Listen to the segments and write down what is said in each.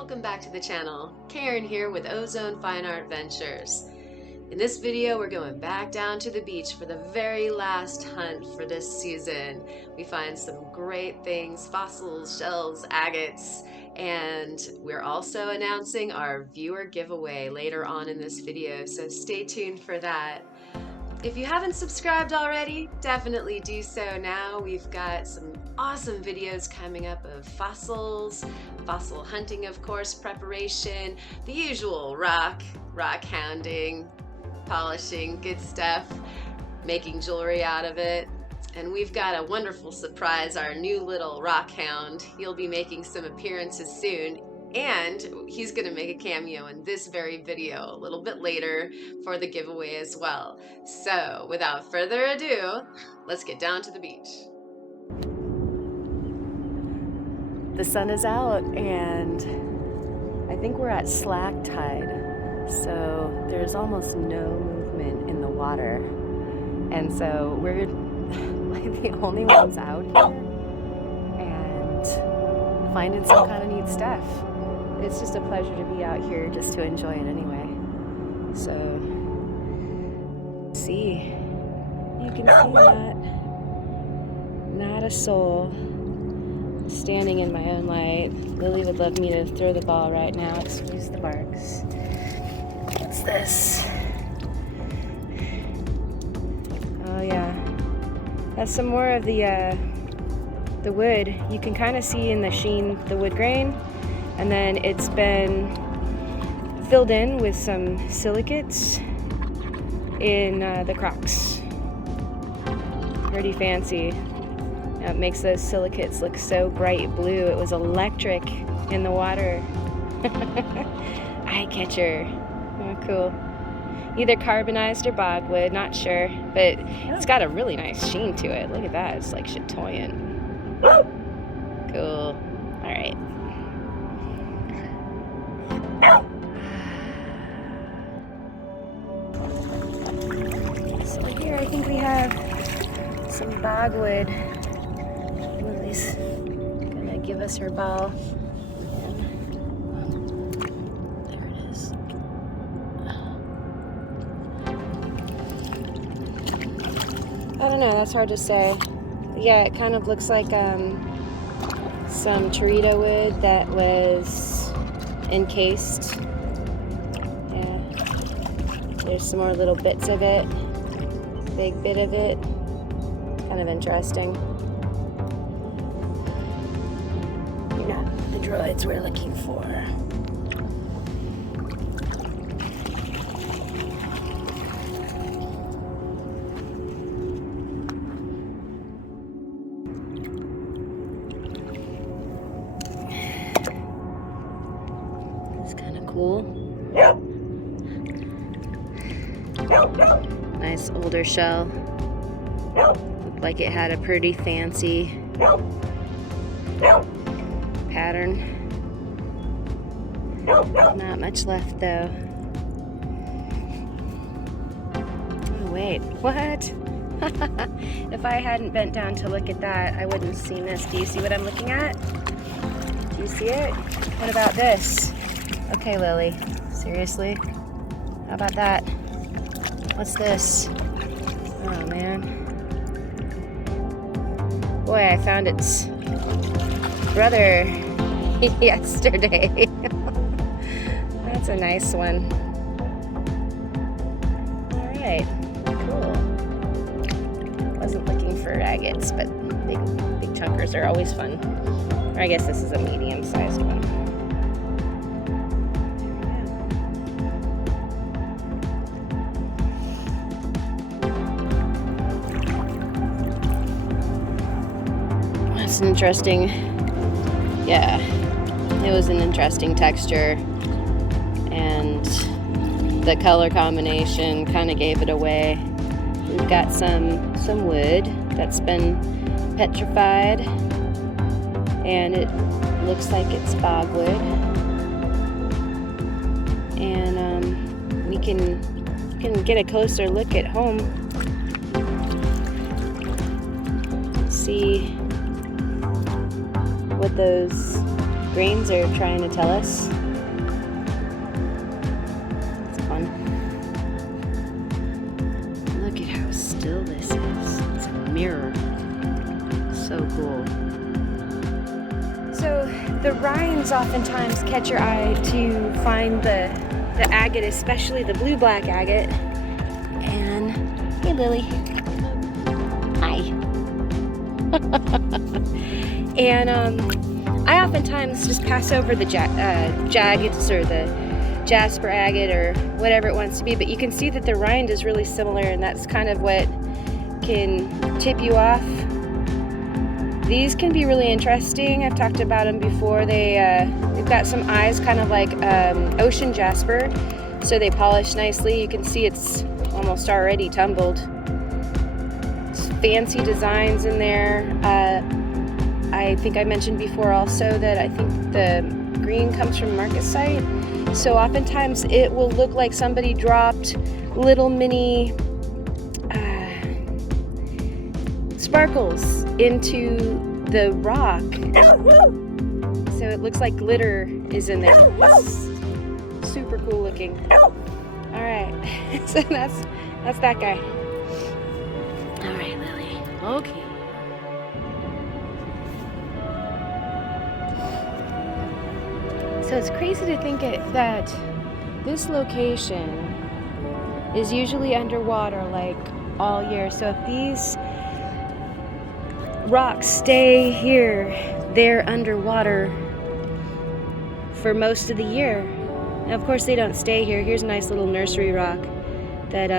Welcome back to the channel. Karen here with Ozone Fine Art Ventures. In this video, we're going back down to the beach for the very last hunt for this season. We find some great things, fossils, shells, agates, and we're also announcing our viewer giveaway later on in this video, so stay tuned for that. If you haven't subscribed already, definitely do so now. We've got some awesome videos coming up of fossils, fossil hunting, of course, preparation, the usual rock hounding, polishing, good stuff, making jewelry out of it. And we've got a wonderful surprise, our new little rock hound. He'll be making some appearances soon, and he's gonna make a cameo in this very video a little bit later for the giveaway as well. So without further ado, let's get down to the beach. The sun is out and I think we're at slack tide, so there's almost no movement in the water, and so we're like the only ones out here and finding some kind of neat stuff. It's just a pleasure to be out here just to enjoy it anyway. So, see, you can see that. Not a soul. Standing in my own light. Lily would love me to throw the ball right now. Excuse the barks. What's this? Oh yeah. That's some more of the wood. You can kind of see in the sheen the wood grain. And then it's been filled in with some silicates in the crocks. Pretty fancy. It makes those silicates look so bright blue. It was electric in the water. Eye catcher. Oh, cool. Either carbonized or bogwood, not sure. But it's got a really nice sheen to it. Look at that. It's like chatoyan. Cool. All right. So here I think we have some bogwood. Lily's gonna give us her ball. There it is. I don't know, that's hard to say. Yeah, it kind of looks like some Torito wood that was encased. Yeah, there's some more little bits of it, big bit of it, kind of interesting. You're not the droids we're looking for. Cool. Nice older shell. Looked like it had a pretty fancy pattern. Not much left though. Oh wait, what? If I hadn't bent down to look at that, I wouldn't have seen this. Do you see what I'm looking at? Do you see it? What about this? Okay, Lily, seriously? How about that? What's this? Oh, man. Boy, I found its brother yesterday. That's a nice one. All right, cool. Wasn't looking for agates, but big chunkers are always fun. Or I guess this is a medium-sized one. An interesting, yeah, it was an interesting texture, and the color combination kind of gave it away. We've got some wood that's been petrified, and it looks like it's bogwood, and we can get a closer look at home, see what those grains are trying to tell us. It's fun. Look at how still this is. It's a mirror. So cool. So the rinds oftentimes catch your eye to find the agate, especially the blue-black agate. And hey, Lily. Hi. And I oftentimes just pass over the agates or the jasper agate or whatever it wants to be, but you can see that the rind is really similar, and that's kind of what can tip you off. These can be really interesting. I've talked about them before. They've got some eyes kind of like ocean jasper, so they polish nicely. You can see it's almost already tumbled. It's fancy designs in there. I think I mentioned before also that I think the green comes from marcasite. So oftentimes it will look like somebody dropped little mini sparkles into the rock. So it looks like glitter is in there. It's super cool looking. Alright, so that's that guy. Alright, Lily. Okay. So it's crazy to think that this location is usually underwater like all year. So if these rocks stay here, they're underwater for most of the year. And of course they don't stay here. Here's a nice little nursery rock that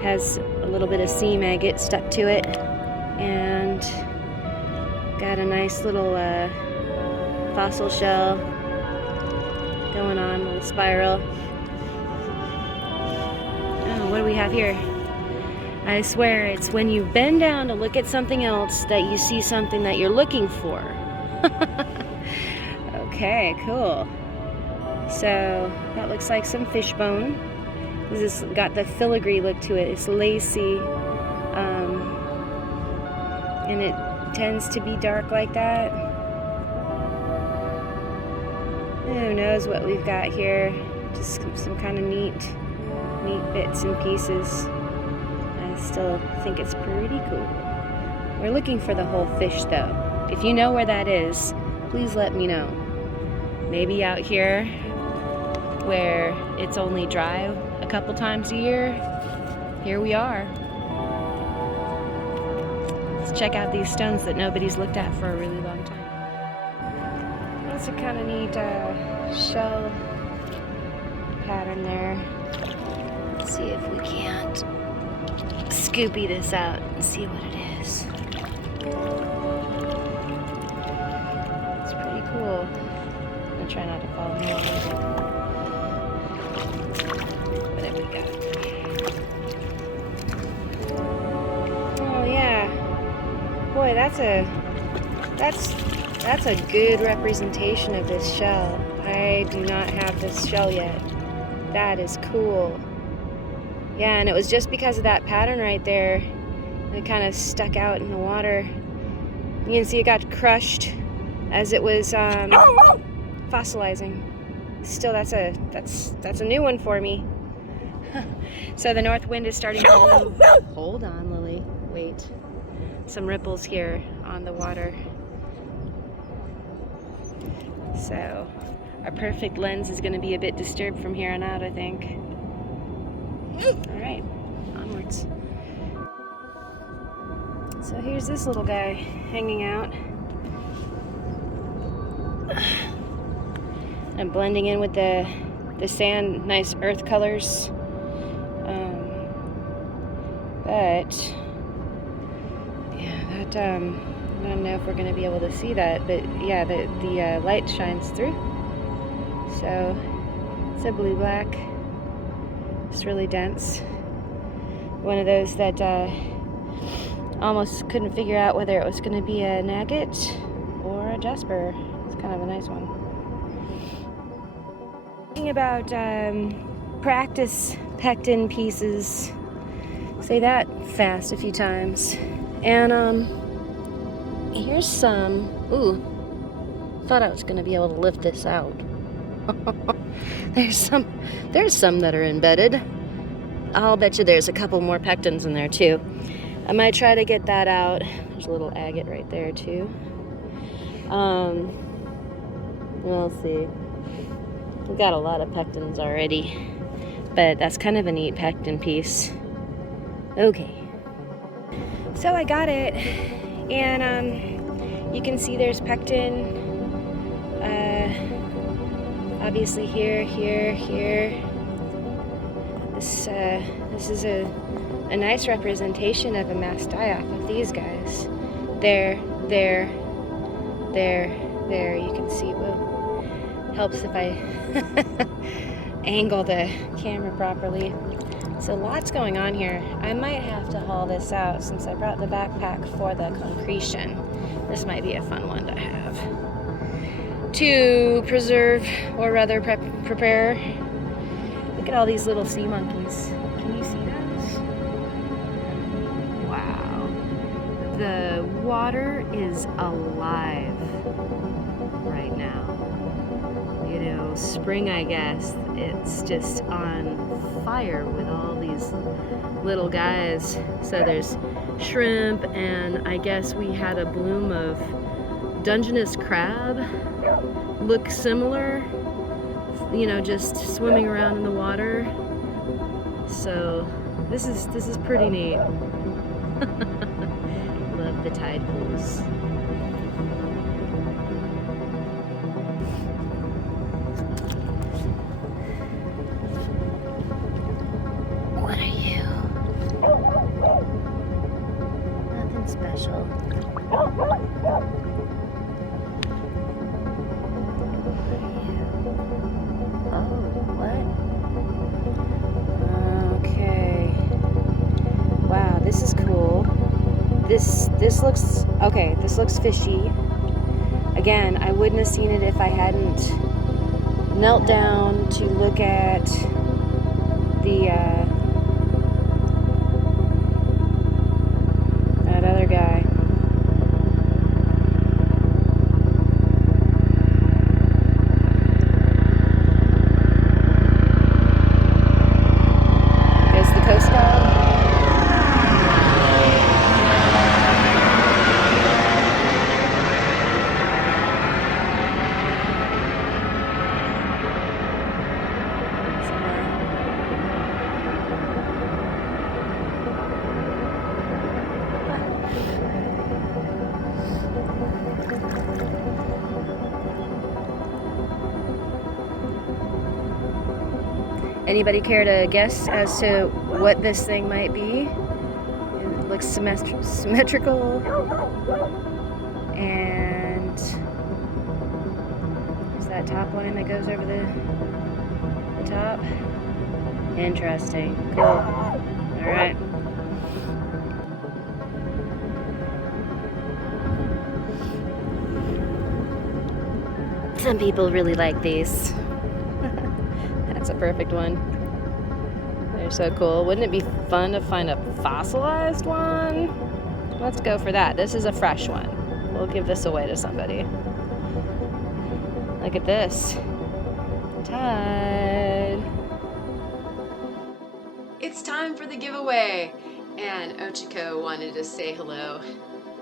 has a little bit of seam agate stuck to it, and got a nice little fossil shell going on, a little spiral. Oh, what do we have here? I swear it's when you bend down to look at something else that you see something that you're looking for. Okay, cool. So that looks like some fish bone. This has got the filigree look to it. It's lacy, and it tends to be dark like that. Who knows what we've got here? Just some kind of neat bits and pieces. I still think it's pretty cool. We're looking for the whole fish though. If you know where that is, please let me know. Maybe out here where it's only dry a couple times a year. Here we are. Let's check out these stones that nobody's looked at for a really long time. That's a kind of neat shell pattern there. Let's see if we can't scoopy this out and see what it is. It's pretty cool. I'm gonna try not to fall in the water. What have we got? Oh yeah. Boy, that's a good representation of this shell. I do not have this shell yet. That is cool. Yeah, and it was just because of that pattern right there that it kind of stuck out in the water. You can see it got crushed as it was fossilizing. Still, that's a new one for me. So the north wind is starting to move. Hold on, Lily. Wait. Some ripples here on the water. So our perfect lens is going to be a bit disturbed from here on out, I think. All right, onwards. So here's this little guy hanging out. And blending in with the sand, nice earth colors. But yeah, that I don't know if we're going to be able to see that, but yeah, the light shines through. So it's a blue-black. It's really dense. One of those that almost couldn't figure out whether it was going to be an agate or a jasper. It's kind of a nice one. Thinking about practice pectin pieces. Say that fast a few times. And here's some thought I was going to be able to lift this out. There's some that are embedded. I'll bet you there's a couple more pectins in there too. I might try to get that out. There's a little agate right there too. We'll see. We've got a lot of pectins already, but that's kind of a neat pectin piece. Okay. So I got it, and you can see there's pectin. Obviously here. This is a nice representation of a mass die-off of these guys. There. You can see. Whoa. Helps if I angle the camera properly. So lots going on here. I might have to haul this out since I brought the backpack for the concretion. This might be a fun one to have. To preserve, or rather prepare. Look at all these little sea monkeys. Can you see those? Wow. The water is alive right now. You know, spring, I guess, it's just on fire with all these little guys. So there's shrimp, and I guess we had a bloom of Dungeness crab. Look similar, you know, just swimming around in the water. So this is pretty neat. Love the tide pools. What are you? Nothing special. This is cool. This looks okay. This looks fishy. Again, I wouldn't have seen it if I hadn't knelt down to look at the that other guy. There's the Coast Guard. Anybody care to guess as to what this thing might be? It looks symmetrical, and there's that top line that goes over the top. Interesting. Cool. All right. Some people really like these. That's a perfect one. They're so cool. Wouldn't it be fun to find a fossilized one? Let's go for that. This is a fresh one. We'll give this away to somebody. Look at this. Tide. It's time for the giveaway. And Ochoco wanted to say hello.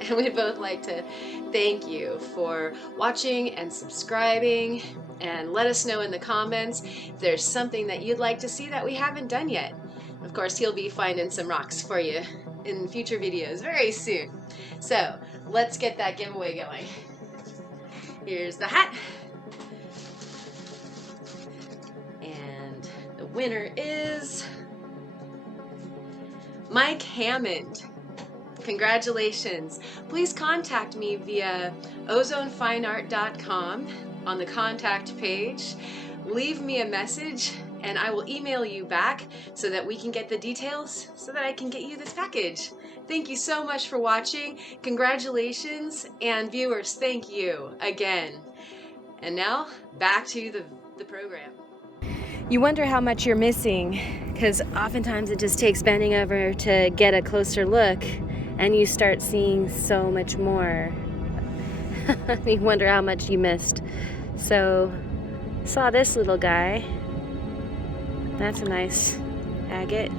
And we'd both like to thank you for watching and subscribing, and let us know in the comments if there's something that you'd like to see that we haven't done yet. Of course, he'll be finding some rocks for you in future videos very soon. So let's get that giveaway going. Here's the hat. And the winner is Mike Hammond. Congratulations. Please contact me via ozonefineart.com on the contact page. Leave me a message and I will email you back so that we can get the details so that I can get you this package. Thank you so much for watching. Congratulations, and viewers, thank you again. And now back to the program. You wonder how much you're missing, because oftentimes it just takes bending over to get a closer look, and you start seeing so much more. You wonder how much you missed. So, saw this little guy. That's a nice agate.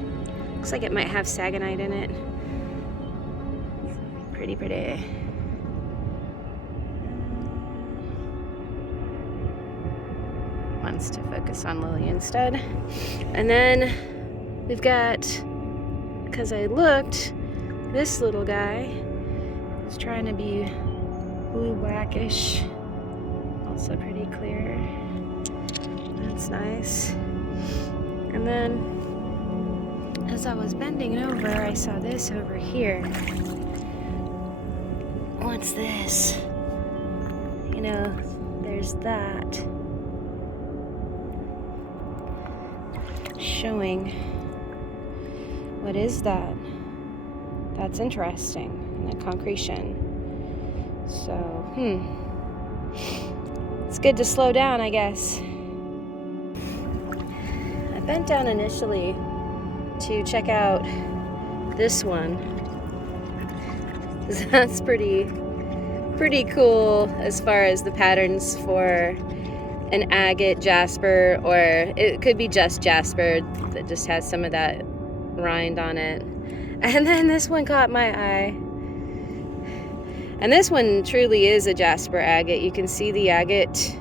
Looks like it might have sagonite in it. Pretty, pretty. Wants to focus on Lily instead. And then we've got, because I looked, this little guy is trying to be blue blackish. Also pretty clear. That's nice. And then as I was bending over, I saw this over here. What's this? You know, there's that showing. What is that? That's interesting. And the concretion. So, it's good to slow down, I guess. I bent down initially to check out this one. That's pretty cool as far as the patterns for an agate jasper, or it could be just jasper that just has some of that rind on it. And then this one caught my eye. And this one truly is a jasper agate. You can see the agate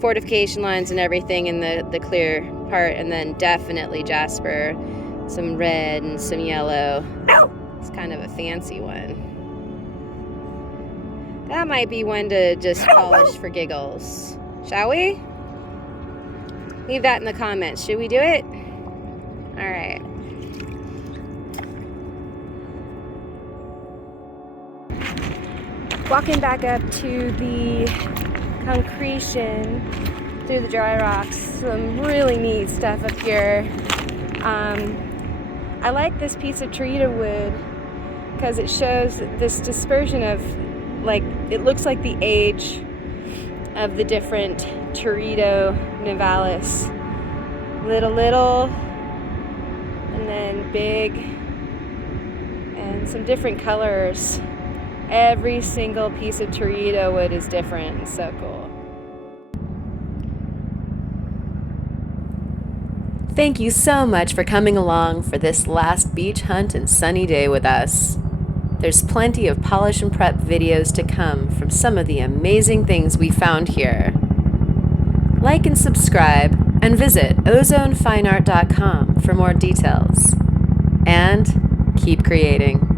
fortification lines and everything in the clear part, and then definitely jasper, some red and some yellow. It's kind of a fancy one. That might be one to just polish for giggles. Shall we? Leave that in the comments. Should we do it? All right. Walking back up to the concretion through the dry rocks. Some really neat stuff up here. I like this piece of Terita wood because it shows this dispersion of, like, it looks like the age of the different Terito nivalis. Little, and then big, and some different colors. Every single piece of Terita wood is different and so cool. Thank you so much for coming along for this last beach hunt and sunny day with us. There's plenty of polish and prep videos to come from some of the amazing things we found here. Like and subscribe, and visit ozonefineart.com for more details. And keep creating.